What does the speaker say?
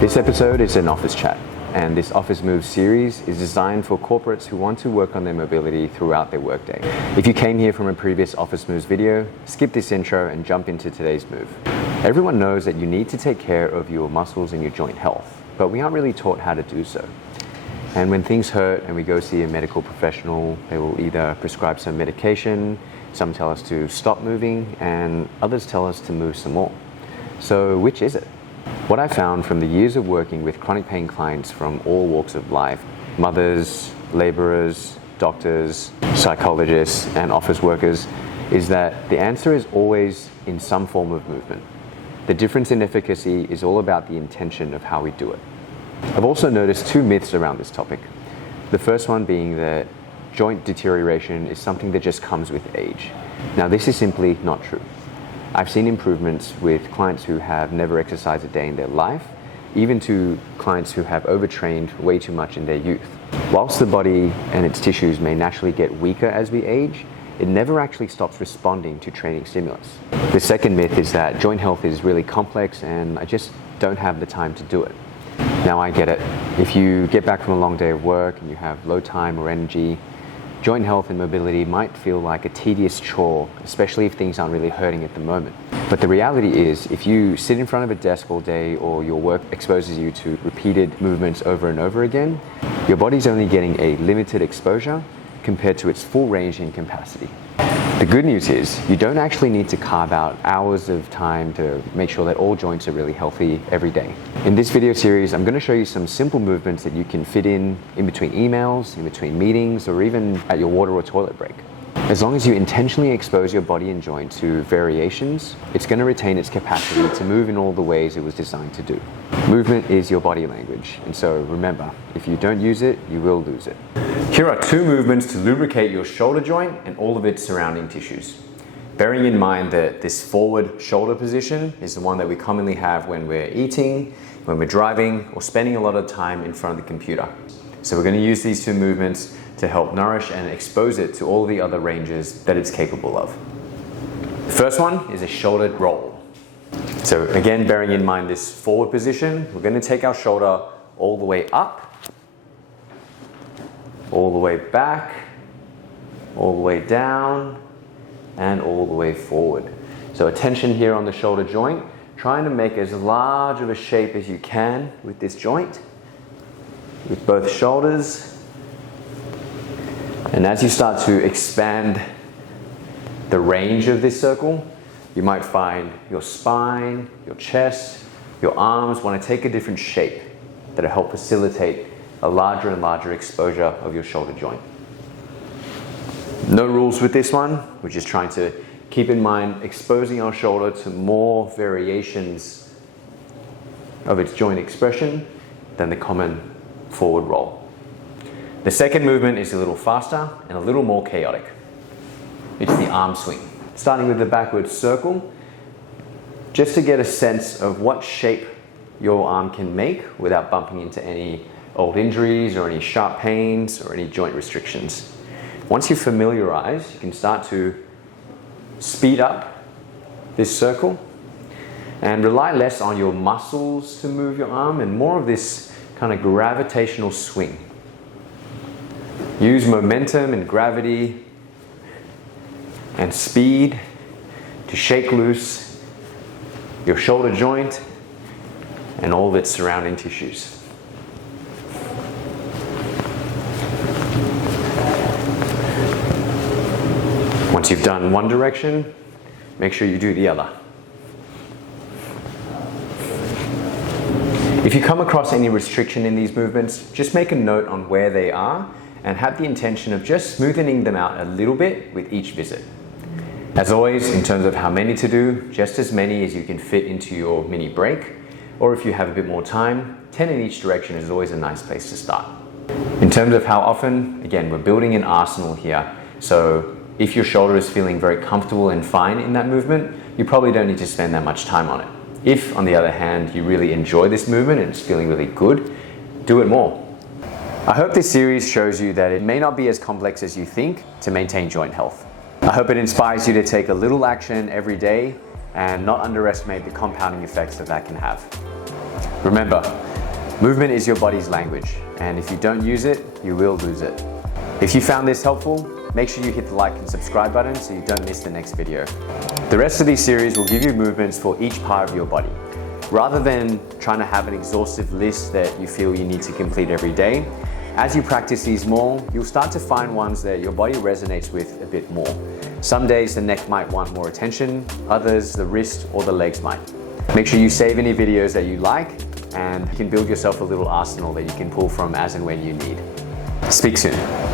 This episode is an office chat, and this Office Moves series is designed for corporates who want to work on their mobility throughout their workday. If you came here from a previous Office Moves video, skip this intro and jump into today's move. Everyone knows that you need to take care of your muscles and your joint health, but we aren't really taught how to do so. And when things hurt and we go see a medical professional, they will either prescribe some medication, some tell us to stop moving, and others tell us to move some more. So which is it? What I found from the years of working with chronic pain clients from all walks of life, mothers, laborers, doctors, psychologists, and office workers, is that the answer is always in some form of movement. The difference in efficacy is all about the intention of how we do it. I've also noticed two myths around this topic. The first one being that joint deterioration is something that just comes with age. Now, this is simply not true. I've seen improvements with clients who have never exercised a day in their life, even to clients who have overtrained way too much in their youth. Whilst the body and its tissues may naturally get weaker as we age, it never actually stops responding to training stimulus. The second myth is that joint health is really complex and I just don't have the time to do it. Now, I get it. If you get back from a long day of work and you have low time or energy, joint health and mobility might feel like a tedious chore, especially if things aren't really hurting at the moment. But the reality is, if you sit in front of a desk all day or your work exposes you to repeated movements over and over again, your body's only getting a limited exposure compared to its full range and capacity. The good news is, you don't actually need to carve out hours of time to make sure that all joints are really healthy every day. In this video series, I'm going to show you some simple movements that you can fit in between emails, in between meetings, or even at your water or toilet break. As long as you intentionally expose your body and joint to variations, it's going to retain its capacity to move in all the ways it was designed to do. Movement is your body language, and so remember, if you don't use it, you will lose it. Here are two movements to lubricate your shoulder joint and all of its surrounding tissues. Bearing in mind that this forward shoulder position is the one that we commonly have when we're eating, when we're driving, or spending a lot of time in front of the computer. So we're going to use these two movements to help nourish and expose it to all the other ranges that it's capable of. The first one is a shoulder roll. So again, bearing in mind this forward position, we're going to take our shoulder all the way up, all the way back, all the way down, and all the way forward. So attention here on the shoulder joint, trying to make as large of a shape as you can with this joint, with both shoulders. And as you start to expand the range of this circle, you might find your spine, your chest, your arms want to take a different shape that'll help facilitate a larger and larger exposure of your shoulder joint. No rules with this one. We're just trying to keep in mind exposing our shoulder to more variations of its joint expression than the common forward roll. The second movement is a little faster and a little more chaotic. It's the arm swing. Starting with the backward circle, just to get a sense of what shape your arm can make without bumping into any old injuries or any sharp pains or any joint restrictions. Once you're familiarized, you can start to speed up this circle and rely less on your muscles to move your arm and more of this kind of gravitational swing. Use momentum and gravity and speed to shake loose your shoulder joint and all of its surrounding tissues. Once you've done one direction, make sure you do the other. If you come across any restriction in these movements, just make a note on where they are and have the intention of just smoothing them out a little bit with each visit. As always, in terms of how many to do, just as many as you can fit into your mini break, or if you have a bit more time, 10 in each direction is always a nice place to start. In terms of how often, again, we're building an arsenal here, so if your shoulder is feeling very comfortable and fine in that movement, you probably don't need to spend that much time on it. If, on the other hand, you really enjoy this movement and it's feeling really good, do it more. I hope this series shows you that it may not be as complex as you think to maintain joint health. I hope it inspires you to take a little action every day and not underestimate the compounding effects that can have. Remember, Movement is your body's language, and if you don't use it, you will lose it. If you found this helpful, make sure you hit the like and subscribe button so you don't miss the next video. The rest of these series will give you movements for each part of your body. Rather than trying to have an exhaustive list that you feel you need to complete every day, as you practice these more, you'll start to find ones that your body resonates with a bit more. Some days the neck might want more attention, others the wrist or the legs might. Make sure you save any videos that you like, and you can build yourself a little arsenal that you can pull from as and when you need. Speak soon.